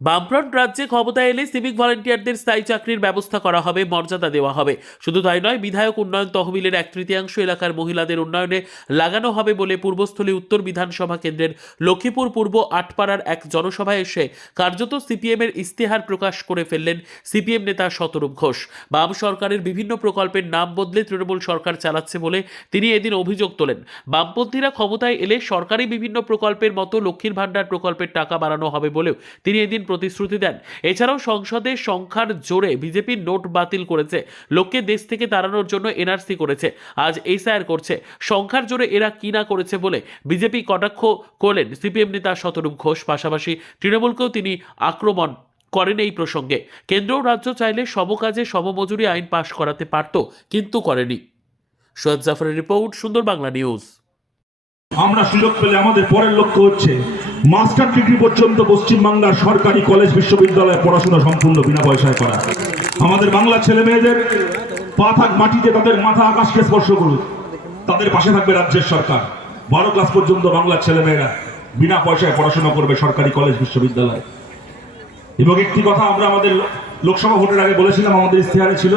বামফ্রন্ট রাজ্যে ক্ষমতায় এলে সিভিক ভলেন্টিয়ারদের স্থায়ী চাকরির ব্যবস্থা করা হবে, মর্যাদা দেওয়া হবে। শুধু তাই নয়, বিধায়ক উন্নয়ন তহবিলের 1/3 এলাকার মহিলাদের উন্নয়নে লাগানো হবে বলে পূর্বস্থলী উত্তর বিধানসভা কেন্দ্রের লক্ষ্মীপুর পূর্ব আটপাড়ার এক জনসভায় এসে কার্যত সিপিএমের ইস্তেহার প্রকাশ করে ফেললেন সিপিএম নেতা শতরূপ ঘোষ। বাম সরকারের বিভিন্ন প্রকল্পের নাম বদলে তৃণমূল সরকার চালাচ্ছে বলে তিনি এদিন অভিযোগ তোলেন। বামপন্থীরা ক্ষমতায় এলে সরকারি বিভিন্ন প্রকল্পের মতো লক্ষ্মীর ভাণ্ডার প্রকল্পের টাকা বাড়ানো হবে বলেও তিনি এদিন প্রতিশ্রুতি দেন। এছাড়াও সংসদে সংখ্যার জোরে বিজেপি নোট বাতিল করেছে, লোককে দেশ থেকে তাড়ানোর জন্য এনআরসি করেছে, আজ এসআইআর করছে। সংখ্যার জোরে এরা কি না করেছে বলে বিজেপি কটাক্ষ করলেন সিপিএম নেতা শতরূপ ঘোষ। পাশাপাশি তৃণমূলকেও তিনি আক্রমণ করেন এই প্রসঙ্গে। কেন্দ্র ও রাজ্য চাইলে সমকাজে সমমজুরি আইন পাশ করাতে পারত, কিন্তু করেনি। সৈয়দ জাফরের রিপোর্ট, সুন্দর বাংলা নিউজ। আমরা সুযোগ পেলে আমাদের পরের লক্ষ্য হচ্ছে মাস্টার ডিগ্রি পর্যন্ত পশ্চিমবাংলার সরকারি কলেজ বিশ্ববিদ্যালয়ে পড়াশোনা সম্পূর্ণ বিনা পয়সায় করা। আমাদের বাংলা ছেলে মেয়েদের পা থাক মাটিতে, তাদের মাথা আকাশকে স্পর্শ করুক, তাদের পাশে থাকবে রাজ্যের সরকার। 12 ক্লাস পর্যন্ত বাংলার ছেলে মেয়েরা বিনা পয়সায় পড়াশোনা করবে সরকারি কলেজ বিশ্ববিদ্যালয়ে। এবং একটি কথা আমরা আমাদের লোকসভা ভোটের আগে বলেছিলাম, আমাদের ইস্তেহারে ছিল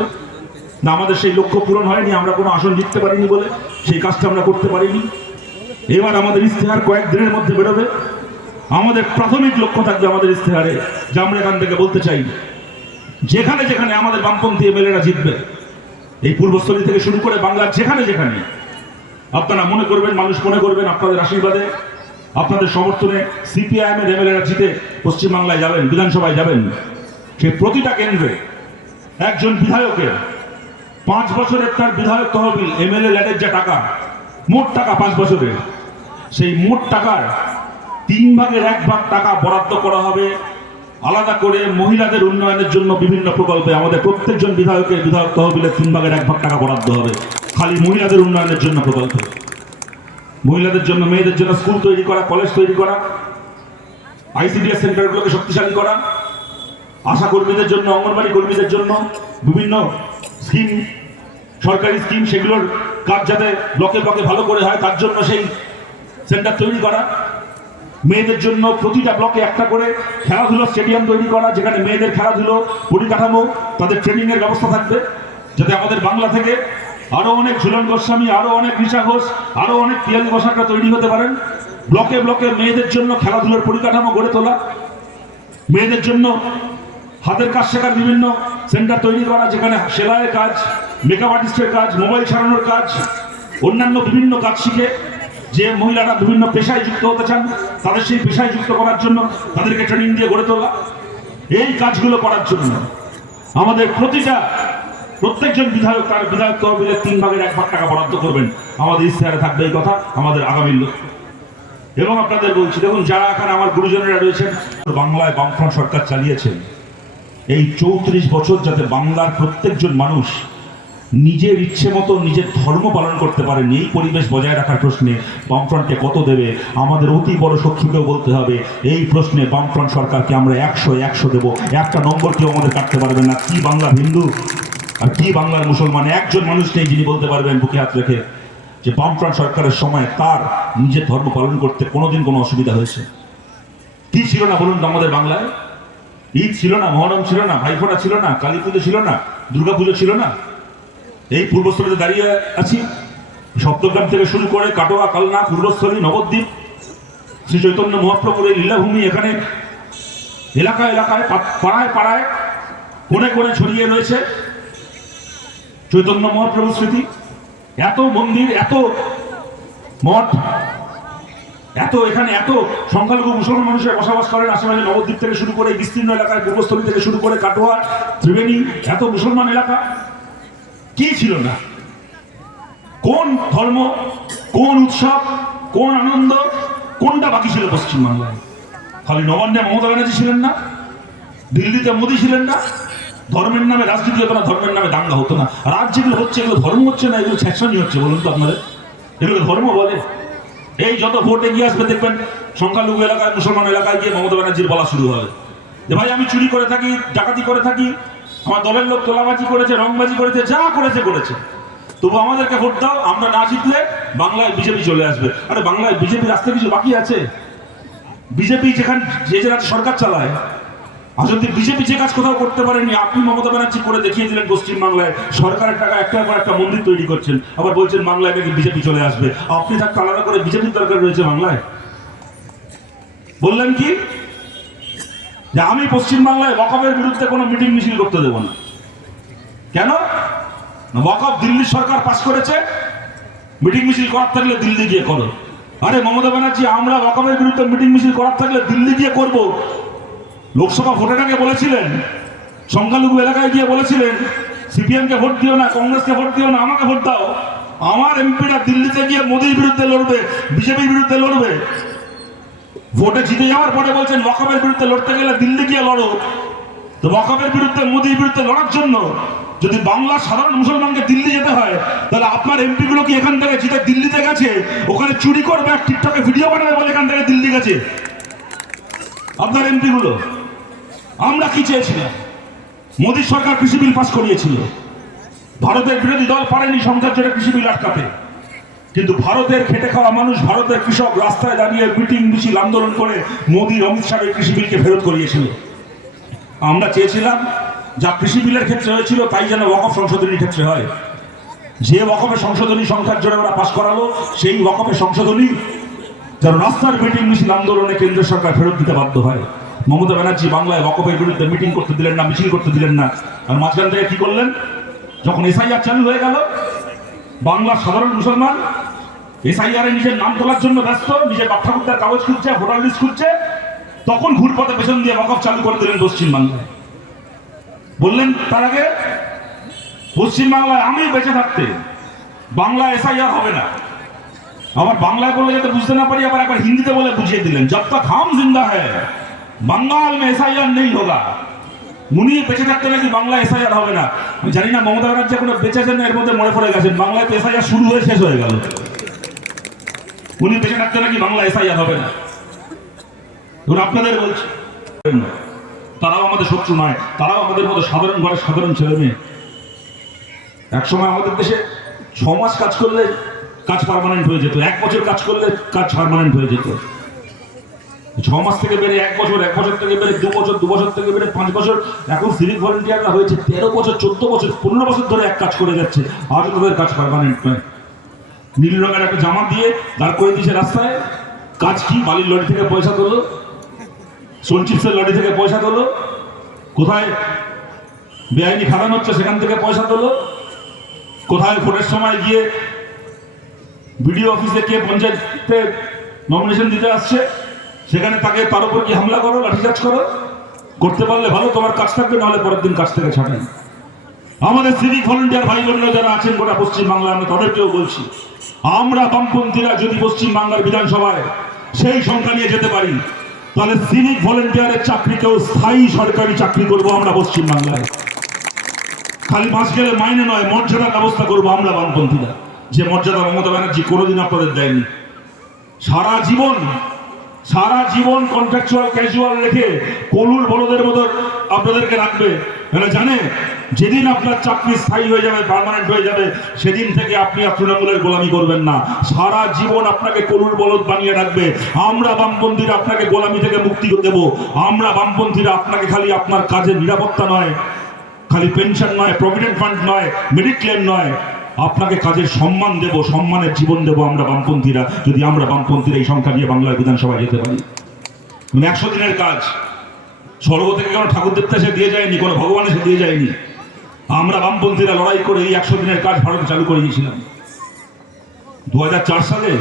না, আমাদের সেই লক্ষ্য পূরণ হয়নি, আমরা কোনো আসন জিততে পারিনি বলে সেই কাজটা আমরা করতে পারিনি। এবার আমাদের ইস্তেহার কয়েকদিনের মধ্যে বেরোবে। আমাদের প্রাথমিক লক্ষ্য থাকবে আমাদের ইস্তেহারে, যে আমরা এখান থেকে বলতে চাই যেখানে যেখানে আমাদের বামপন্থী এমএলএরা জিতবে, এই পূর্বস্থলী থেকে শুরু করে বাংলার যেখানে যেখানে আপনারা মনে করবেন, মানুষ মনে করবেন আপনাদের আশীর্বাদে, আপনাদের সমর্থনে সিপিআইএম এর এমএলএরা জিতে পশ্চিমবাংলায় যাবেন, বিধানসভায় যাবেন, সেই প্রতিটা কেন্দ্রে একজন বিধায়কের 5 বছরের তার বিধায়ক তহবিল এমএলএ ল্যাডের যে টাকা, মোট টাকা 5 বছরের, সেই মোট টাকার 3 ভাগের 1 ভাগ টাকা বরাদ্দ করা হবে আলাদা করে মহিলাদের উন্নয়নের জন্য বিভিন্ন প্রকল্পে। আমাদের প্রত্যেকজন বিধায়কের বিধায়ক তহবিলের 3 ভাগের 1 ভাগ টাকা বরাদ্দ হবে খালি মহিলাদের উন্নয়নের জন্য প্রকল্পে। মহিলাদের জন্য, মেয়েদের জন্য স্কুল তৈরি করা, কলেজ তৈরি করা, আইসিডিএস সেন্টারগুলোকে শক্তিশালী করা, আশা কর্মীদের জন্য, অঙ্গনবাড়ি কর্মীদের জন্য বিভিন্ন স্কিম, সরকারি স্কিম, সেগুলোর কাজ যাতে ব্লকে ব্লকে ভালো করে হয় তার জন্য সেই সেন্টার তৈরি করা। মেয়েদের জন্য প্রতিটা ব্লকে একটা করে খেলাধুলো স্টেডিয়াম তৈরি করা, যেখানে মেয়েদের খেলাধুলো পরিকাঠামো, তাদের ট্রেনিং এর ব্যবস্থা থাকবে, যাতে আমাদের বাংলা থেকে আরো অনেক ঝুলন গোস্বামী, আরো অনেক ঋষা ঘোষ, আরো অনেক পিয়ালি বসাকরা তৈরি হতে পারেন। ব্লকে ব্লকে মেয়েদের জন্য খেলাধুলোর পরিকাঠামো গড়ে তোলা, মেয়েদের জন্য হাতের কাজ শেখার বিভিন্ন সেন্টার তৈরি করা, যেখানে সেলাইয়ের কাজ, মেকআপ আর্টিস্টের কাজ, মোবাইল সারানোর কাজ, অন্যান্য বিভিন্ন কাজ শিখে যে মহিলারা বিভিন্ন পেশায় যুক্ত হতে চান তাদের সেই পেশায় যুক্ত করার জন্য তাদেরকে ট্রেনিং দিয়ে গড়ে তোলা। এই কাজগুলো করার জন্য আমাদের প্রত্যেকজন বিধায়ক তার বিধায়ক তহবিলের 3 ভাগের 1 ভাগ টাকা বরাদ্দ করবেন। আমাদের ইস্তেহারে থাকবে এই কথা, আমাদের আগামী লক্ষ্য। এবং আপনাদের বলছি, দেখুন, যারা এখানে আমার গুরুজনেরা রয়েছেন, বাংলায় বামফ্রন্ট সরকার চালিয়েছেন এই 34 বছর, যাতে বাংলার প্রত্যেকজন মানুষ নিজের ইচ্ছে মতো নিজের ধর্ম পালন করতে পারেন, এই পরিবেশ বজায় রাখার প্রশ্নে বামফ্রন্টকে কত দেবে আমাদের অতি বড় শত্রুকেও বলতে হবে। এই প্রশ্নে বামফ্রন্ট সরকারকে আমরা 100 দেবো, একটা নম্বর কেউ আমাদের কাটতে পারবেন না। কি বাংলার হিন্দু আর কি বাংলার মুসলমান, একজন মানুষ নেই যিনি বলতে পারবেন বুকে হাত রেখে যে বামফ্রন্ট সরকারের সময় তার নিজের ধর্ম পালন করতে কোনোদিন কোনো অসুবিধা হয়েছে। কি ছিল না বলুন তো আমাদের বাংলায়? ঈদ ছিল না, মহরম ছিল না, ভাইফোঁটা ছিল না, কালী পুজো ছিল না, দুর্গাপুজো ছিল না। এই পূর্বস্থলীতে দাঁড়িয়ে আছি, সপ্তগ্রাম থেকে শুরু করে কাটোয়া, কালনা, পূর্বস্থলী, নবদ্বীপ, শ্রী চৈতন্য মহাপ্রভুর এই লীলাভূমি, এখানে এলাকায় এলাকায়, পাড়ায় পাড়ায়, কোণে কোণে ছড়িয়ে রয়েছে চৈতন্য মহাপ্রভুর স্মৃতি। এত মন্দির, এত মঠ, এখানে এত সংখ্যালঘু মুসলমান মানুষের বসবাস করেন আশেপাশে। নবদ্বীপ থেকে শুরু করে বিস্তীর্ণ এলাকায়, পূর্বস্থলী থেকে শুরু করে কাটোয়া, ত্রিবেণী, এত মুসলমান এলাকা। কি ছিল না? কোন ধর্ম, কোন উৎসব, কোন আনন্দ, কোনটা বাকি ছিল পশ্চিমবাংলায়? খালি নবান্নে মমতা ব্যানার্জি ছিলেন না, দিল্লিতে মোদী ছিলেন না। ধর্মের নামে রাজনীতি হতো না, ধর্মের নামে দাঙ্গা হতো না। আর আজ যেগুলো হচ্ছে, এগুলো ধর্ম হচ্ছে না, এগুলো ছেঁচড়ানি হচ্ছে। বলুন তো আপনাদের, এগুলো ধর্ম বলে? এই যত ভোট এগিয়ে আসবে দেখবেন সংখ্যালঘু এলাকায়, মুসলমান এলাকায় গিয়ে মমতা ব্যানার্জির বলা শুরু হবে যে ভাই আমি চুরি করে থাকি, ডাকাতি করে থাকি, আমার দলের লোক তোলাবাজি করেছে, রংবাজি করেছে, যা করেছে, তবু আমাদেরকে ভোট দাও, আমরা না জিতলে বাংলায় বিজেপি চলে আসবে। আরে বাংলায় বিজেপি রাস্তা কিছু বাকি আছে? বিজেপি যে রাজ্যে সরকার চালায়, আর যদি বিজেপি যে কাজ কোথাও করতে পারেনি, আপনি মমতা ব্যানার্জি করে দেখিয়ে দিলেন পশ্চিমবাংলায় সরকারের টাকা একটার পর একটা মন্দির তৈরি করছেন, আবার বলছেন বাংলায় নাকি বিজেপি চলে আসবে। আপনি থাকতে আলাদা করে বিজেপির দরকার রয়েছে বাংলায়? বললেন কি যে আমি পশ্চিমবাংলায় ওয়াকফের বিরুদ্ধে কোনো মিটিং মিছিল করতে দেবো না। কেন? ওয়াকফ দিল্লির সরকার পাস করেছে, মিটিং মিছিল করার থাকলে দিল্লি গিয়ে করো। আরে মমতা ব্যানার্জি, আমরা ওয়াকফের বিরুদ্ধে মিটিং মিছিল করার থাকলে দিল্লি গিয়ে করব। লোকসভা ভোটের আগে বলেছিলেন, সংখ্যালঘু এলাকায় গিয়ে বলেছিলেন সিপিএম কে ভোট দিও না, কংগ্রেসকে ভোট দিও না, আমাকে ভোট দাও। আমার এমপিরা দিল্লিতে গিয়ে মোদির বিরুদ্ধে লড়বে, বিজেপির বিরুদ্ধে লড়বে। ভোটে জিতে যাওয়ার পরে বলছেন ওয়াকফের বিরুদ্ধে লড়তে গেলে দিল্লি গিয়ে লড়ো। তো ওয়াকফের বিরুদ্ধে, মোদির বিরুদ্ধে লড়ার জন্য যদি বাংলার সাধারণ মুসলমানকে দিল্লি যেতে হয়, তাহলে আপনার এমপি গুলো কি এখান থেকে জিতে দিল্লিতে গেছে ওখানে চুরি করবে আর টিকটকে ভিডিও বানাবে বলে এখান থেকে দিল্লি গেছে আপনার এমপি গুলো? আমরা কি চেয়েছিলাম? মোদী সরকার কৃষি বিল পাস করিয়েছিল, ভারতের বিরোধী দল পারেনি সংসদ জোটে কৃষি বিল আটকাতে। কিন্তু ভারতের খেটে খাওয়া মানুষ, ভারতের কৃষক রাস্তায় দাঁড়িয়ে মিটিং মিছিল আন্দোলন করে মোদী অমিত শাহের কৃষি বিলকে ফেরত করিয়েছিল। আমরা চেয়েছিলাম যা কৃষি বিলের ক্ষেত্রে হয়েছিল তাই যেন ওয়াকফ সংশোধনীর ক্ষেত্রে হয়। যে ওয়াকফের সংশোধনী সংখ্যার জন্য ওরা পাশ করালো, সেই ওয়াকফের সংশোধনী যেন রাস্তার মিটিং মিছিল আন্দোলনে কেন্দ্র সরকার ফেরত দিতে বাধ্য হয়। মমতা ব্যানার্জি বাংলায় ওয়াকফের বিরুদ্ধে মিটিং করতে দিলেন না, মিছিল করতে দিলেন না। আর মাঝখান থেকে কি করলেন? যখন এসআইআর চালু হয়ে গেল, বাংলার সাধারণ মুসলমান এসআইআর এ নিজের নাম তোলার জন্য ব্যস্ত, নিজের বাপ ঠাকুরদার কাগজ খুঁজছে, ভোটার লিস্ট খুঁজছে, তখন ঘুরপথে পেছন দিয়ে ওয়াকফ চালু করে দিলেন পশ্চিমবাংলায়। বললেন তার আগে পশ্চিমবাংলায় আমি বেঁচে থাকতে বাংলা এসআইআর হবে না। আবার বাংলায় বললে যাতে বুঝতে না পারি, আবার একবার হিন্দিতে বলে বুঝিয়ে দিলেন, জব তক হাম জিন্দা হ্যায় বাঙ্গাল মে এসআইআর নেই হোগা। উনি বেঁচে থাকতে নাকি বাংলা এসআইআর হবে না। আমি জানি না মমতা ব্যানার্জি কোনো বেঁচেছেন না, এর মধ্যে মরে পড়ে গেছেন। বাংলায় তো এসআইআর শুরু হয়ে শেষ হয়ে গেল। উনি বেঁচে থাকতে নাকি বাংলা এসআইআর হবে না। এখন আপনাদের বলছি, তারাও আমাদের শত্রু নয়, তারাও আমাদের মতো সাধারণ ঘরের সাধারণ ছেলে মেয়ে। একসময় আমাদের দেশে 6 মাস কাজ করলে কাজ পার্মানেন্ট হয়ে যেত, 1 বছর কাজ করলে কাজ পার্মানেন্ট হয়ে যেত। 6 মাস থেকে বেড়ে 1 বছর, 1 বছর থেকে বেড়ে 2 বছর, 2 বছর থেকে বেড়ে 5 বছর। এখন সিভিক ভলেন্টিয়াররা হয়েছে 13 বছর, 14 বছর, 15 বছর ধরে এক কাজ করে যাচ্ছে, আজও তাদের কাজ পার্মানেন্ট নয়। নীল রঙের একটা জামা দিয়ে দাঁড় করে দিয়েছে রাস্তায়। কাজ কি? বালির লরি থেকে পয়সা তোলো, সোনচিপসের লরি থেকে পয়সা তোলো, কোথায় বেআইনি খাদান হচ্ছে সেখান থেকে পয়সা তোলো, কোথায় ভোটের সময় গিয়ে বিডিও অফিসে কে পঞ্চায়েতে নমিনেশন দিতে আসছে সেখানে তার উপর কি হামলা করো, লাঠিচার্জ করো। করতে পারলে ভালো, তোমার কাজ থাকবে, নাহলে পরের দিন কাজ থেকে ছাড়েন। আমাদের সিভিক ভলেন্টিয়ার ভাই বোনেরা যারা আছেন গোটা পশ্চিমবাংলায়, আমি তাদেরকেও বলছি, আমরা বামপন্থীরা যদি পশ্চিমবাংলার বিধানসভায় সেই সংখ্যা নিয়ে যেতে পারি, তাহলে সিভিক ভলেন্টিয়ারের চাকরিকেও স্থায়ী সরকারি চাকরি করবো আমরা পশ্চিমবাংলায়। খালি মাস গেলে মাইনে নয়, মর্যাদার ব্যবস্থা করবো আমরা বামপন্থীরা, যে মর্যাদা মমতা ব্যানার্জি কোনোদিন আপনাদের দেয়নি। সারা জীবন কন্ট্রাকচুয়াল ক্যাজুয়াল রেখে কলুর বলদের মতো আপনাদেরকে রাখবে। এরা জানে যেদিন আপনার চাকরি স্থায়ী হয়ে যাবে, পার্মানেন্ট হয়ে যাবে, সেদিন থেকে আপনি আর তৃণমূলের গোলামি করবেন না। সারা জীবন আপনাকে কলুর বলদ বানিয়ে রাখবে। আমরা বামপন্থীরা আপনাকে গোলামি থেকে মুক্তি দেব। আমরা বামপন্থীরা আপনাকে খালি আপনার কাজের নিরাপত্তা নয়, খালি পেনশন নয়, প্রভিডেন্ট ফান্ড নয়, মেডিক্লেম নয়, আপনাকে কাজের সম্মান দেব, সম্মানের জীবন দেব আমরা বামপন্থীরা, যদি আমরা বামপন্থীরা এই সংখ্যা নিয়ে বাংলার বিধানসভায় যেতে পারি। 100 দিনের কাজ স্বর্গ থেকে কোনো ঠাকুর দেখতে এসে দিয়ে যায়নি, কোনো ভগবান এসে দিয়ে যায়নি। আমরা বামপন্থীরা লড়াই করে এই 100 দিনের কাজ ভারতে চালু করে দিয়েছিলাম। 2004 সালে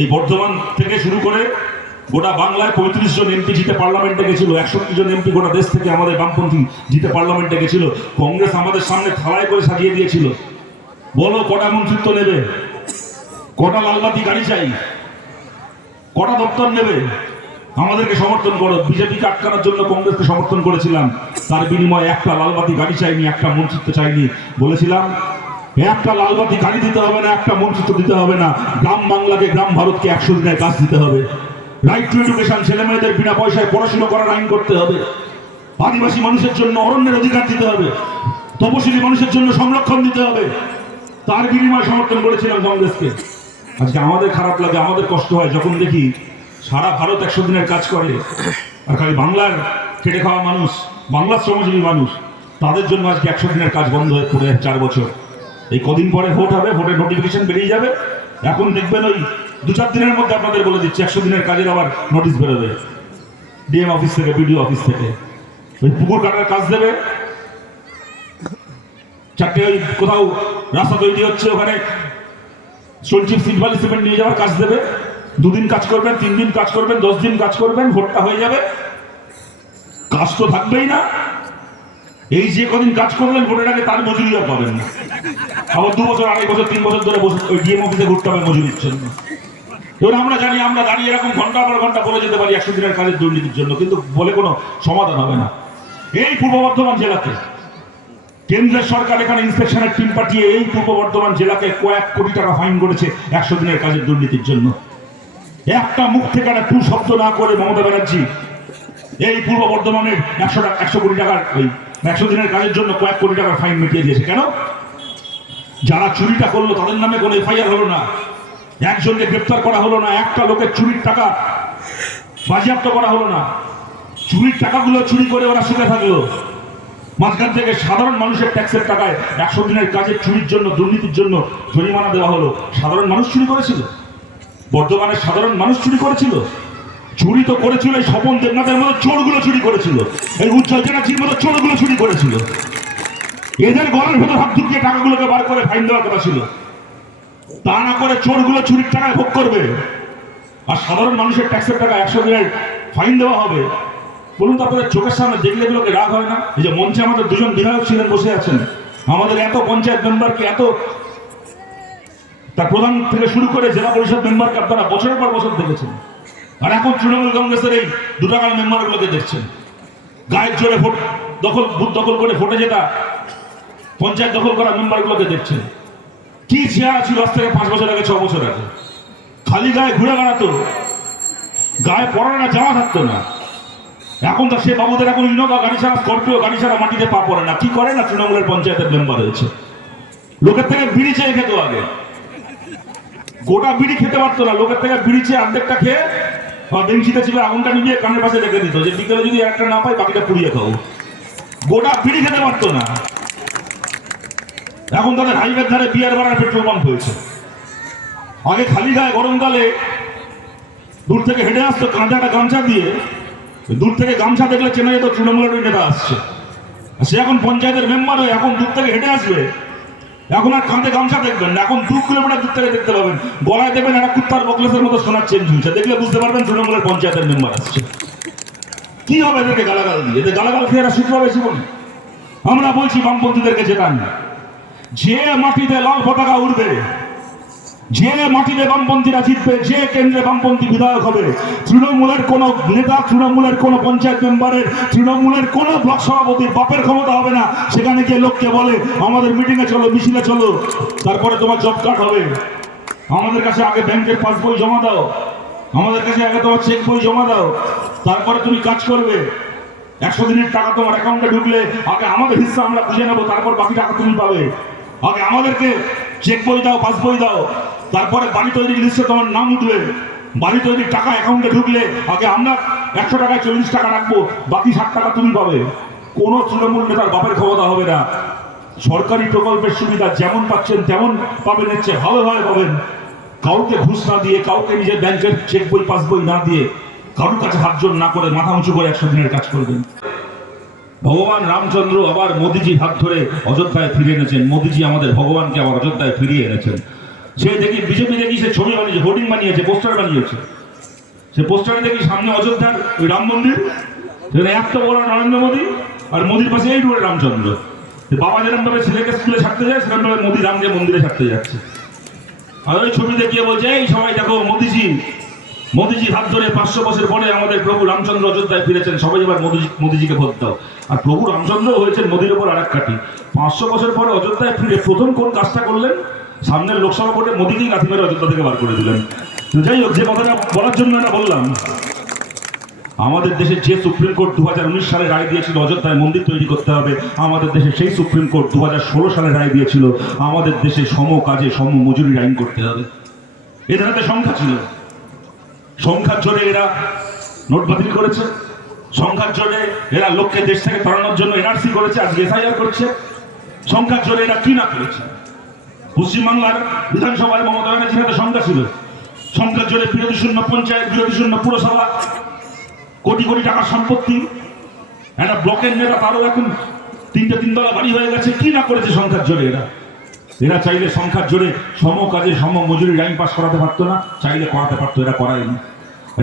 এই বর্ধমান থেকে শুরু করে গোটা বাংলায় 35 জন এমপি জিতে পার্লামেন্টে গেছিল। 61 জন এমপি গোটা দেশ থেকে আমাদের বামপন্থী জিতে পার্লামেন্টে গেছিল। কংগ্রেস আমাদের সামনে থালায় করে সাজিয়ে দিয়েছিল, বলো কটা মন্ত্রিত্ব নেবে, কটা লালবাতি গাড়ি চাই, কটা দপ্তর নেবে, আমাদেরকে সমর্থন করো। বিজেপিকে আটকানোর জন্য কংগ্রেসকে সমর্থন করেছিলাম, তার বিনিময়ে একটা লালবাতি গাড়ি চাইনি, একটা মন্ত্রিত্ব চাইনি। বলেছিলাম একটা লালবাতি গাড়ি দিতে হবে না, একটা মন্ত্রিত্ব দিতে হবে না, গ্রাম বাংলাকে, গ্রাম ভারতকে 100 দিনের কাজ দিতে হবে। রাইট টু এডুকেশন, ছেলে মেয়েদের বিনা পয়সায় পড়াশোনা করার আইন করতে হবে। আদিবাসী মানুষের জন্য অরণ্যের অধিকার দিতে হবে, তপশিলি মানুষের জন্য সংরক্ষণ দিতে হবে। তার বিনিময়ে সমর্থন করেছিলাম কংগ্রেসকে। আজকে আমাদের খারাপ লাগে, আমাদের কষ্ট হয় যখন দেখি সারা ভারত 100 দিনের কাজ করে আর খালি বাংলার খেটে খাওয়া মানুষ, বাংলার শ্রমজীবী মানুষ, তাদের জন্য আজকে 100 দিনের কাজ বন্ধ হয়ে পড়ে 4 বছর। এই কদিন পরে ভোট হবে, ভোটের নোটিফিকেশন বেরিয়ে যাবে। এখন দেখবেন ওই 2-4 দিনের মধ্যে আপনাদের বলে দিচ্ছি 100 দিনের কাজের আবার নোটিশ বেরোবে ডিএম অফিস থেকে, বিডিও অফিস থেকে। ওই পুকুর কাটার কাজ দেবে, 4টে ওই কোথাও রাস্তা তৈরি হচ্ছে ওখানে স্টোনচিপ সিট বালি সিমেন্ট নিয়ে যাওয়ার কাজ দেবে। 2 দিন কাজ করবেন, 3 দিন কাজ করবেন, 10 দিন কাজ করবেন, ভোটটা হয়ে যাবে, কাজ তো থাকবেই না। এই যে কদিন কাজ করলেন ভোটের আগে তার মজুরিও পাবেন না। আবার 2 বছর, 2.5 বছর, 3 বছর ধরে বসে ওই ডিএম অফিসে ঘুরতে হবে মজুরির জন্য। এবার আমরা জানি, আমরা দাঁড়িয়ে এরকম ঘন্টা পর ঘন্টা বলে যেতে পারি 100 দিনের কাজের দুর্নীতির জন্য, কিন্তু বলে কোনো সমাধান হবে না। এই পূর্ব বর্ধমান জেলাতে কেন্দ্রের সরকার এখানে ইন্সপেকশনের টিম পাঠিয়ে এই পূর্ব বর্ধমান জেলাকে কয়েক কোটি টাকা ফাইন করেছে 100 দিনের কাজের দুর্নীতির জন্য। একটা মুখ থেকে একটা টু শব্দ না করে মমতা ব্যানার্জি এই পূর্ব বর্ধমানের 100 কোটি টাকার ওই 100 দিনের কাজের জন্য কয়েক কোটি টাকার ফাইন মিটিয়ে দিয়েছে। কেন? যারা চুরিটা করলো তাদের নামে কোনো এফআইআর হলো না, একজনকে গ্রেপ্তার করা হলো না, একটা লোকের চুরির টাকা বাজেয়াপ্ত করা হলো না। চুরির টাকাগুলো চুরি করে ওরা সুখে থাকলো, মাঝখান থেকে সাধারণ মানুষের ট্যাক্সের টাকায় 100 দিনের কাজের চুরির জন্য, দুর্নীতির জন্য জরিমানা দেওয়া হলো। সাধারণ মানুষ চুরি করেছিল, বর্তমানে সাধারণ মানুষ চুরি করেছিল। চুরি তো করেছিল এই স্বপন দেবনাথের মতো চোরগুলো চুরি করেছিল, এই উজ্জ্বল চ্যাটার্জির মতো চোরগুলো চুরি করেছিল। এদের গলার ভেতর হাত ঢুকিয়ে টাকাগুলোকে বার করে ফাইন দেওয়ার কথা ছিল, তা না করে চোরগুলো চুরির টাকায় ভোগ করবে আর সাধারণ মানুষের ট্যাক্সের টাকা 100 দিনের ফাইন দেওয়া হবে। বলুন তো আপনাদের চোখের সামনে দেখলে এগুলোকে রাগ হয় না? এই যে মঞ্চে আমাদের 2জন বিধায়ক ছিলেন, বসে আছেন, আমাদের এত পঞ্চায়েত মেম্বারকে, এত তার প্রধান থেকে শুরু করে জেলা পরিষদ মেম্বারকে আপনারা বছরের পর বছর দেখেছেন, আর এখন তৃণমূল কংগ্রেসের এই 2 টাকার মেম্বারগুলোকে দেখছেন গায়ের জোরে ভোট দখল, বুথ দখল করে ভোটে জেতা পঞ্চায়েত দখল করা মেম্বারগুলোকে দেখছেন। কি চেহারা ছিল আজ থেকে 5 বছর আগে, 6 বছর আগে? খালি গায়ে ঘুরে বেড়াতো, গায়ে পড়ানো জামা থাকতো না। এখন তো সে বাবুদের এখন ইনোভা গাড়ি ছাড়া, স্করপিও গাড়ি ছাড়া মাটিতে পা পড়ে না। কি করে না? তৃণমূলের পঞ্চায়েতের মেম্বার হয়েছে। লোকের থেকে বিড়ি চেয়ে খেত, আগে গোটা বিড়ি খেতে পারতো না, লোকের থেকে বিড়ি চেয়ে অর্ধেকটা খেয়ে বেঞ্চিতে ছিল আগুনটা নিভিয়ে কানের পাশে রেখে দিত, যে বিকেলে যদি একটা না পাই বাকিটা পুড়িয়ে খাবো। গোটা বিড়ি খেতে পারতো না। এখন তাদের হাইওয়ের ধারে বিয়ার বাড়ার পেট্রোল পাম্প হয়েছে। আগে খালি গায়ে গরমকালে দূর থেকে হেঁটে আসতো কাঁধে একটা গামছা দিয়ে, দূর থেকে গামছা দেখলে চেনা যেত তৃণমূলের ওই নেতা আসছে। সে এখন পঞ্চায়েতের মেম্বার হয়ে এখন দূর থেকে হেঁটে আসবে, এখন আর কাঁধে গামছা দেখবেন না, এখন 2 কিলোমিটার দূর থেকে দেখতে পাবেন গলায় দেবেন একটা কুত্তার বকলেসের মতো সোনার চেন ঝুলছে, দেখলে বুঝতে পারবেন তৃণমূলের পঞ্চায়েতের মেম্বার আসছে। কি হবে এদেরকে গালাগাল দিয়ে? এদের গালাগাল খেয়ে এরা শুধু হবে জীবনে। আমরা বলছি বামপন্থীদেরকে জেতান, যে মাটিতে লাল পতাকা উড়বে, যে মাটিতে বামপন্থীরা জিতবে, যে কেন্দ্রে বামপন্থী বিধায়ক হবে, তৃণমূলের কোন নেতা, তৃণমূলের কোন পঞ্চায়েত মেম্বারের, তৃণমূলের কোন ব্লক সভাপতির বাপের ক্ষমতা হবে না সেখানে গিয়ে লোককে বলে আমাদের মিটিংয়ে চলো, মিছিলে চলো, তারপরে তোমার জব কার্ড হবে, আমাদের কাছে আগে ব্যাংকের পাসবই জমা দাও, আমাদের কাছে আগে তোমার চেক বই জমা দাও, তারপরে তুমি কাজ করবে। 100 দিনের টাকা তোমার অ্যাকাউন্টে ঢুকলে আগে আমাদের হিস্সা আমরা বুঝে নেবো, তারপর বাকি টাকা তুমি পাবে। আগে আমাদেরকে চেক বই দাও, পাসবই দাও, তারপরে বাড়ি তৈরির লিস্টে তোমার নাম উঠবে, বাড়ি তৈরির টাকা অ্যাকাউন্টে ঢুকলে আগে আমরা 100 টাকায় 40 টাকা রাখবো, বাকি 60 টাকা তুমি পাবে। কোনো তৃণমূল নেতার বাপের ক্ষমতা হবে না। সরকারি প্রকল্পের সুবিধা যেমন পাচ্ছেন তেমন পাবেন, এর চেয়ে ভালোভাবে পাবেন। কাউকে ঘুষ না দিয়ে, কাউকে নিজের ব্যাংকের চেক বই পাসবই না দিয়ে, কারোর কাছে হাত জোড় না করে মাথা উঁচু করে 100 দিনের কাজ করবেন। ভগবান রামচন্দ্র আবার মোদিজি হাত ধরে অযোধ্যায় ফিরিয়ে এনেছেন, মোদিজি আমাদের ভগবানকে আবার অযোধ্যায় ফিরিয়ে এনেছেন। সে দেখি বিজেপি দেখি সে ছবি বানিয়েছে, হোর্ডিং বানিয়েছে, পোস্টার বানিয়েছে। সে পোস্টারে দেখি সামনে অযোধ্যার ওই রাম মন্দির, এত বড় নরেন্দ্র মোদী, আর মোদির পাশে এই দূরে রামচন্দ্র। বাবা যেরকম ভাবে ছেলেকে স্কুলে ছাড়তে যায়, সেরকম ভাবে মোদী রামকে মন্দিরে ছাড়তে যাচ্ছে। আর ওই ছবি দেখিয়ে বলছে এই সবাই দেখো মোদিজি হাত ধরে 500 বছর পরে আমাদের প্রভু রামচন্দ্র অযোধ্যায় ফিরেছেন, সবাই এবার মোদিজিকে ভোট দাও। আর প্রভু রামচন্দ্র হয়েছেন মোদির উপর আরেক কাঠি। 500 বছর পরে অযোধ্যায় ফিরে প্রথম কোন কাজটা করলেন? সামনের লোকসভা ভোটে মোদিকেই লাথি মেরে অযোধ্যা থেকে বার করে দিলেন। যাই হোক, যে কথাটা বলার জন্য এটা বললাম, আমাদের দেশে যে সুপ্রিম কোর্ট 2019 সালে রায় দিয়েছিল অযোধ্যায় মন্দির তৈরি করতে হবে, আমাদের দেশে সেই সুপ্রিম কোর্ট 2016 সালে রায় দিয়েছিল আমাদের দেশে সম কাজে সম মজুরির আইন করতে হবে। এদের হাতে সংখ্যা ছিল, সংখ্যার জোরে এরা নোট বাতিল করেছে, সংখ্যার জোরে এরা লোককে দেশ থেকে তাড়ানোর জন্য এনআরসি করেছে, আজকে এসআইআর করছে। সংখ্যার জোরে এরা কি না করেছে। পশ্চিমবাংলার বিধানসভায় মমতা ব্যানার্জির হাতে সংখ্যা ছিল, সংখ্যার জোরে বিরোধী শূন্য পঞ্চায়েত, বিরোধী শূন্য পুরসভা, কোটি কোটি টাকার সম্পত্তি। একটা ব্লকের নেতা তারও এখন তিনটে তিনতলা বাড়ি হয়ে গেছে, কি না করেছে সংখ্যার জোরে এরা। এরা চাইলে সংখ্যার জোরে সম কাজে সম মজুরি আইন পাস করাতে পারতো না, চাইলে করাতে পারতো, এরা করায়নি।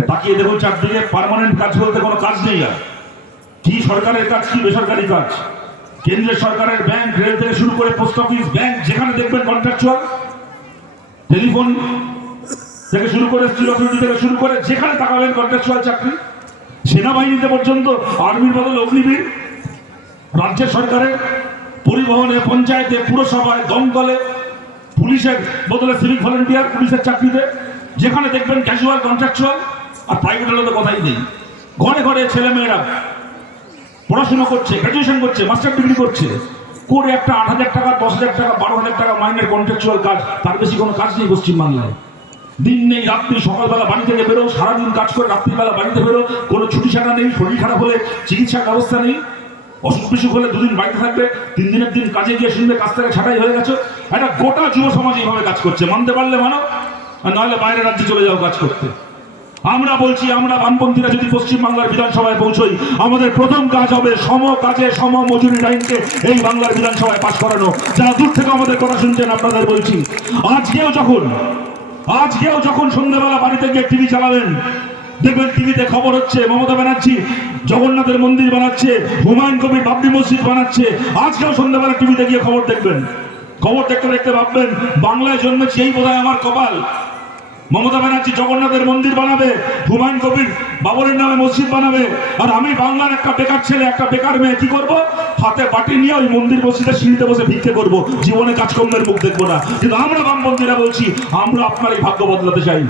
তাকিয়ে দেখুন চারদিকে পার্মানেন্ট কাজ বলতে কোনো কাজ নেই। আর কি সরকারের কাজ, কি বেসরকারি কাজ। কেন্দ্রের সরকারের ব্যাংক, রেল থেকে শুরু করে পোস্ট অফিস, ব্যাংক, যেখানে দেখবেন কন্ট্রাকচুয়াল, টেলিফোন থেকে শুরু করে স্টিল অথরিটি থেকে শুরু করে যেখানে তাকাবেন কন্ট্রাকচুয়াল চাকরি। সেনাবাহিনীতে পর্যন্ত আর্মির বদলে অগ্নিবীর, রাজ্যের সরকারের পরিবহনে, পঞ্চায়েতে, পুরসভায়, দমকলে, পুলিশের বদলে সিভিক ভলেন্টিয়ার, পুলিশের চাকরিতে যেখানে দেখবেন ক্যাজুয়াল, কন্ট্রাকচুয়াল। আর প্রাইভেট হলে তো কথাই নেই। ঘরে ঘরে ছেলেমেয়েরা পড়াশোনা করছে, গ্রাজুয়েশন করছে, মাস্টার ডিগ্রি করছে, করে একটা 8,000 টাকা, 10,000 টাকা, 12,000 টাকা মাইনের কন্ট্রাকচুয়াল কাজ। তার বেশি কোনো কাজ নেই পশ্চিমবাংলায়। দিন নেই রাত্রি, সকালবেলা বাড়ি থেকে বেরো, সারাদিন কাজ করে রাত্রিবেলা বাড়িতে বেরো, কোনো ছুটি ছাটা নেই। শরীর খারাপ হলে চিকিৎসার ব্যবস্থা নেই, অসুখ বিসুখ হলে 2 দিন বাড়িতে থাকবে, 3 দিনের দিন কাজে গিয়ে শুনবে কাজ থেকে ছাঁটাই হয়ে গেছে। একটা গোটা যুব সমাজ এইভাবে কাজ করছে। মানতে পারলে মানো, আর নাহলে বাইরের রাজ্যে চলে যাও কাজ করতে। আমরা বলছি, আমরা বামপন্থীরা যদি পশ্চিমবাংলার বিধানসভায় পৌঁছই, আমাদের প্রথম কাজ হবে সম কাজে সম মজুরি আইনকে এই বাংলার বিধানসভায় পাশ করানো। যারা দূর থেকে আমাদের কথা শুনছেন, আপনাদের বলছি, আজকেও যখন সন্ধ্যাবেলা বাড়িতে গিয়ে টিভি চালাবেন, দেখবেন টিভিতে খবর হচ্ছে মমতা ব্যানার্জি জগন্নাথের মন্দির বানাচ্ছে, হুমায়ুন কবির বাবরি মসজিদ বানাচ্ছে। আজকেও সন্ধ্যাবেলা টিভিতে গিয়ে খবর দেখবেন, খবর দেখতে দেখতে ভাববেন বাংলায় জন্মেছি, এই বোধহয় আমার কপাল। মমতা ব্যানার্জি জগন্নাথের মন্দির বানাবে, হুমায়ুন কবির বাবরের নামে মসজিদ বানাবে, আর আমি বাংলার একটা বেকার ছেলে, একটা বেকার মেয়ে কি করব? হাতে বাটি নিয়ে ওই মন্দির মসজিদের সিঁড়িতে বসে ভিক্ষে করব, জীবনে কাজকর্মের মুখ দেখবো না। কিন্তু আমরা বামপন্থীরা বলছি, আমরা আপনার এই ভাগ্য বদলাতে চাই।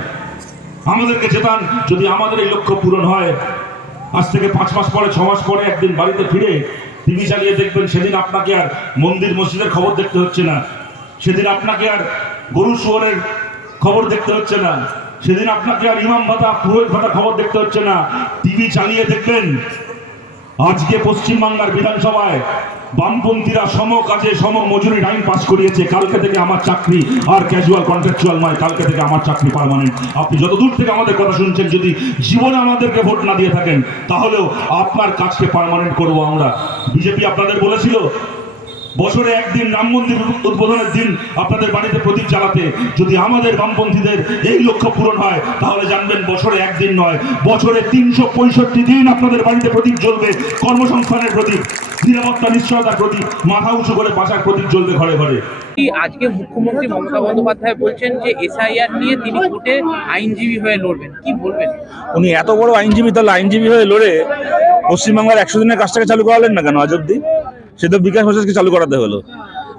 আমাদেরকে জেতান। যদি আমাদের এই লক্ষ্য পূরণ হয়, আজ থেকে 5 মাস পরে, 6 মাস পরে একদিন বাড়িতে ফিরে টিভি চালিয়ে দেখবেন, সেদিন আপনাকে আর মন্দির মসজিদের খবর দেখতে হচ্ছে না, সেদিন আপনাকে আর গরু শুয়োরের খবর দেখতে হচ্ছে না, সেদিন আপনাকে আর ইমাম ভাতা, পুরোহিত ভাতা খবর দেখতে হচ্ছে না। টিভি চালিয়ে দেখবেন আজকে পশ্চিমবাংলার বিধানসভায় বামপন্থীরা সম কাজে সম মজুরি আইন পাস করিয়েছে। কালকে থেকে আমার চাকরি আর ক্যাজুয়াল কন্ট্রাকচুয়াল নয়, কালকে থেকে আমার চাকরি পার্মানেন্ট। আপনি যত দূর থেকে আমাদের কথা শুনছেন, যদি জীবনে আমাদেরকে ভোট না দিয়ে থাকেন, তাহলেও আপনার কাজকে পার্মানেন্ট করব আমরা। বিজেপি আপনাদের বলেছিল বছরে একদিন রাম মন্দির উদ্বোধনের দিন আপনাদের বাড়িতে প্রদীপ জ্বালাতে। যদি আমাদের বামপন্থীদের এই লক্ষ্য পূরণ হয়, তাহলে জানবেন বছরে একদিন নয়, বছরে 365 দিন আপনাদের বাড়িতে প্রদীপ জ্বলবে। কর্মসংস্থানের প্রদীপ, নিরাপত্তা নিশ্চয়তার প্রদীপ, মাথা উঁচু করে বাঁচার প্রদীপ জ্বলবে ঘরে ঘরে। আজকে মুখ্যমন্ত্রী মমতা বন্দ্যোপাধ্যায় বলছেন যে এসআইআর নিয়ে তিনি কোর্টে আইনজীবী হয়ে লড়বেন, কি বলবেন? উনি এত বড় আইনজীবী, তাহলে আইনজীবী হয়ে লড়ে পশ্চিমবাংলার 100 দিনের কাজটাকে চালু করালেন না কেন আজ অব্দি? সে তো বিকাশ প্রসেসকে চালু করাতে হলো।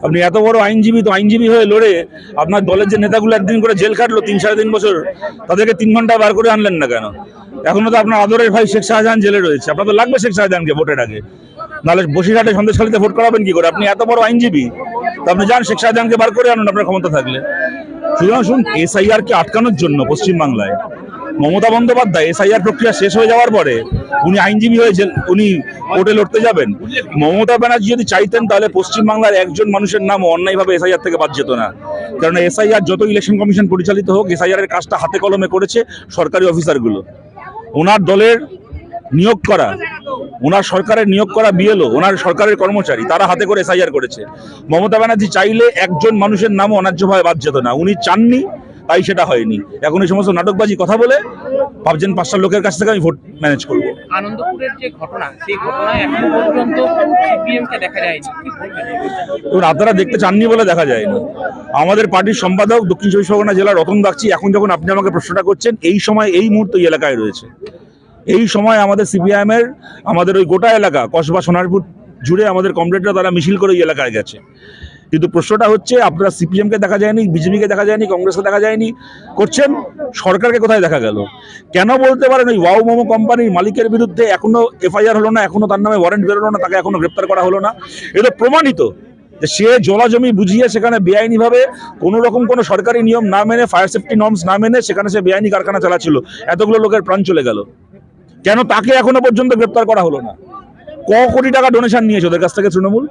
আপনি এত বড় আইনজীবী, তো আইনজীবী হয়ে লড়ে আপনার দলের যে নেতাগুলো একদিন করে জেল কাটলো 3-3.5 বছর, তাদেরকে 3 ঘন্টা বার করে আনলেন না কেন? এখনো তো আপনার আদরের ভাই শেখ শাহজাহান জেলে রয়েছে। আপনার তো লাগবে শেখ শাহজাহানকে ভোটের আগে, নাহলে বসিরহাটে সন্দেশখালীতে ভোট করাবেন কি করে? আপনি এত বড় আইনজীবী, তো আপনি যান শেখ শাহজাহানকে বার করে আনুন আপনার ক্ষমতা থাকলে। সুতরাং শুনুন, এসআইআর কে আটকানোর জন্য পশ্চিমবাংলায় মমতা বন্দ্যোপাধ্যায় এসআইআর প্রক্রিয়া শেষ হয়ে যাওয়ার পরে উনি আইনজীবী হয়ে উনি কোর্টে লড়তে যাবেন। মমতা ব্যানার্জি যদি চাইতেন, তাহলে পশ্চিমবাংলার একজন মানুষের নাম অন্যায়ভাবে এসআইআর থেকে বাদ যেত না। কারণ এসআইআর যত ইলেকশন কমিশন পরিচালিত হোক, এসআইআর এর কাজটা হাতে কলমে করেছে সরকারি অফিসারগুলো। ওনার দলের নিয়োগ করা, ওনার সরকারের নিয়োগ করা বিএলও, ওনার সরকারের কর্মচারী, তারা হাতে করে এসআইআর করেছে। মমতা ব্যানার্জি চাইলে একজন মানুষের নামও অন্যায্যভাবে বাদ যেত না, উনি চাননি, তাই সেটা হয়নি। এখন এই সমস্ত নাটকবাজি কথা বলে ভাবছেন 5টা লোকের কাছ থেকে আমি ভোট ম্যানেজ করবো। আনন্দপুরের যে ঘটনা, সেই ঘটনায় এখনো পর্যন্ত সিপিএমকে দেখা যায়নি, কি বলবেন? এবং আপনারা দেখতে চাননি বলে দেখা যায় না। আমাদের পার্টির সম্পাদক দক্ষিণ 24 পরগনা জেলার রতন বাগচি এখন যখন আপনি আমাকে প্রশ্নটা করছেন, এই সময় এই মুহূর্তে এই এলাকায় রয়েছে। এই সময় আমাদের সিপিআইএম এর আমাদের ওই গোটা এলাকা কসবা সোনারপুর জুড়ে আমাদের কমরেডরা তারা মিছিল করে ওই এলাকায় গেছে। কিন্তু প্রশ্নটা হচ্ছে, আপনারা সিপিএমকে দেখা যায়নি, বিজেপিকে দেখা যায়নি, কংগ্রেসকে দেখা যায়নি করছেন, সরকারকে কোথায় দেখা গেল? কেন বলতে পারেন ওই ওয়াও মোমো কোম্পানির মালিকের বিরুদ্ধে এখনো এফআইআর হলো না, এখনো তার নামে ওয়ারেন্ট বেরোলো না, তাকে এখনো গ্রেপ্তার করা হলো না? এটা প্রমাণিত যে সে জলা জমি বুঝিয়ে সেখানে বেআইনিভাবে কোনো রকম কোনো সরকারি নিয়ম না মেনে, ফায়ার সেফটি নর্মস না মেনে সেখানে সে বেআইনি কারখানা চালাচ্ছিল। এতগুলো লোকের প্রাণ চলে গেল। কেন তাকে এখনো পর্যন্ত গ্রেপ্তার করা হলো না? কোটি টাকা ডোনেশন নিয়েছে ওদের কাছ থেকে তৃণমূল,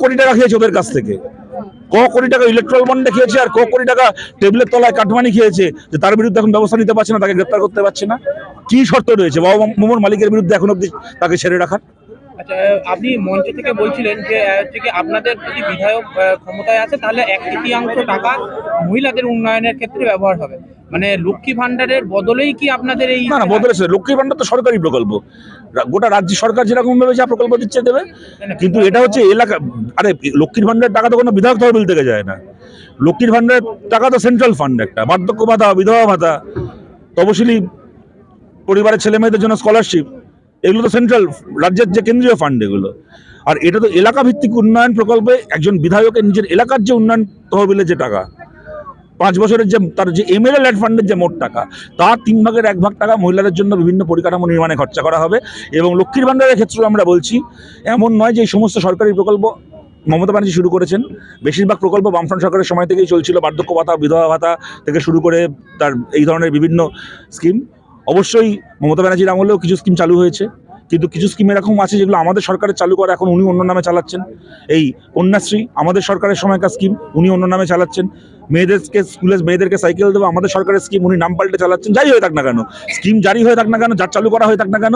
কোটি টাকা খেয়েছে ওদের কাছ থেকে, কোটি টাকা ইলেকট্রাল বন্ডে খেয়েছে, আর কোটি টাকা টেবিলের তলায় কাটমানি খেয়েছে, যে তার বিরুদ্ধে এখন ব্যবস্থা নিতে পারছে না, তাকে গ্রেপ্তার করতে পারছে না। কি শর্ত রয়েছে বাবা মোমোর মালিকের বিরুদ্ধে এখন অব্দি তাকে ছেড়ে রাখার? আচ্ছা, আপনি মঞ্চ থেকে বলছিলেন যে থেকে আপনাদের যদি বিধায়ক ক্ষমতায় আছে তাহলে 1/3 টাকা মহিলাদের উন্নয়নের ক্ষেত্রে ব্যবহার হবে, মানে লক্ষ্মী ভান্ডারের বদলেই কি আপনাদের এই? না বদলেছে, লক্ষ্মী ভান্ডার তো সরকারি প্রকল্প, গোটা রাজ্য সরকার যেরকম ভাবে যা প্রকল্প দিচ্ছে দেবে, কিন্তু এটা হচ্ছে এলাকা। আরে লক্ষ্মীর ভান্ডারের টাকা তো কোনো বিধায়ক তহবিল থেকে যায় না, লক্ষ্মীর ভান্ডারের টাকা তো সেন্ট্রাল ফান্ড, একটা বার্ধক্য ভাতা, বিধবা ভাতা, তপশিলি পরিবারের ছেলে মেয়েদের জন্য স্কলারশিপ, এগুলো তো সেন্ট্রাল রাজ্যের যে কেন্দ্রীয় ফান্ড এগুলো। আর এটা তো এলাকা ভিত্তিক উন্নয়ন প্রকল্পে একজন বিধায়কের নিজের এলাকার যে উন্নয়ন তহবিলের যে টাকা, 5 বছরের যে তার যে এমএলএ ল্যাড ফান্ডের যে মোট টাকা, তার 3 ভাগের 1 ভাগ টাকা মহিলাদের জন্য বিভিন্ন পরিকাঠামো নির্মাণে খরচা করা হবে। এবং লক্ষ্মীর ভান্ডারের ক্ষেত্রে আমরা বলছি, এমন নয় যে এই সমস্ত সরকারি প্রকল্প মমতা ব্যানার্জি শুরু করেছেন, বেশিরভাগ প্রকল্প বামফ্রন্ট সরকারের সময় থেকেই চলছিল, বার্ধক্য ভাতা, বিধবা ভাতা থেকে শুরু করে তার এই ধরনের বিভিন্ন স্কিম। অবশ্যই মমতা ব্যানার্জির আমলেও কিছু স্কিম চালু হয়েছে, কিন্তু কিছু স্কিম এরকম আছে যেগুলো আমাদের সরকারের চালু করা, এখন উনি অন্য নামে চালাচ্ছেন। এই কন্যাশ্রী আমাদের সরকারের সময়কার স্কিম, উনি অন্য নামে চালাচ্ছেন। মেয়েদেরকে স্কুলে মেয়েদেরকে সাইকেল দেবো, আমাদের সরকারের স্কিম, উনি নাম পাল্টে চালাচ্ছেন। যাই হয়ে থাক না কেন, স্কিম জারি হয়ে থাক না কেন, যার চালু করা হয়ে থাক না কেন,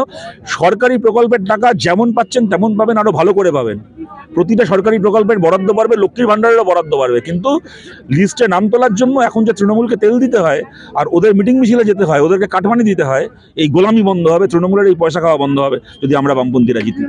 সরকারি প্রকল্পের টাকা যেমন পাচ্ছেন তেমন পাবেন, আরো ভালো করে পাবেন। প্রতিটা সরকারি প্রকল্পের বরাদ্দ বাড়বে, লক্ষ্মীর ভান্ডারেরও বরাদ্দ বাড়বে। কিন্তু লিস্টে নাম তোলার জন্য এখন যে তৃণমূলকে তেল দিতে হয়, আর ওদের মিটিং মিছিলে যেতে হয়, ওদেরকে কাটমানি দিতে হয়, এই গোলামি বন্ধ হবে, তৃণমূলের এই পয়সা খাওয়া বন্ধ হবে যদি আমরা বামপন্থীরা জিতি।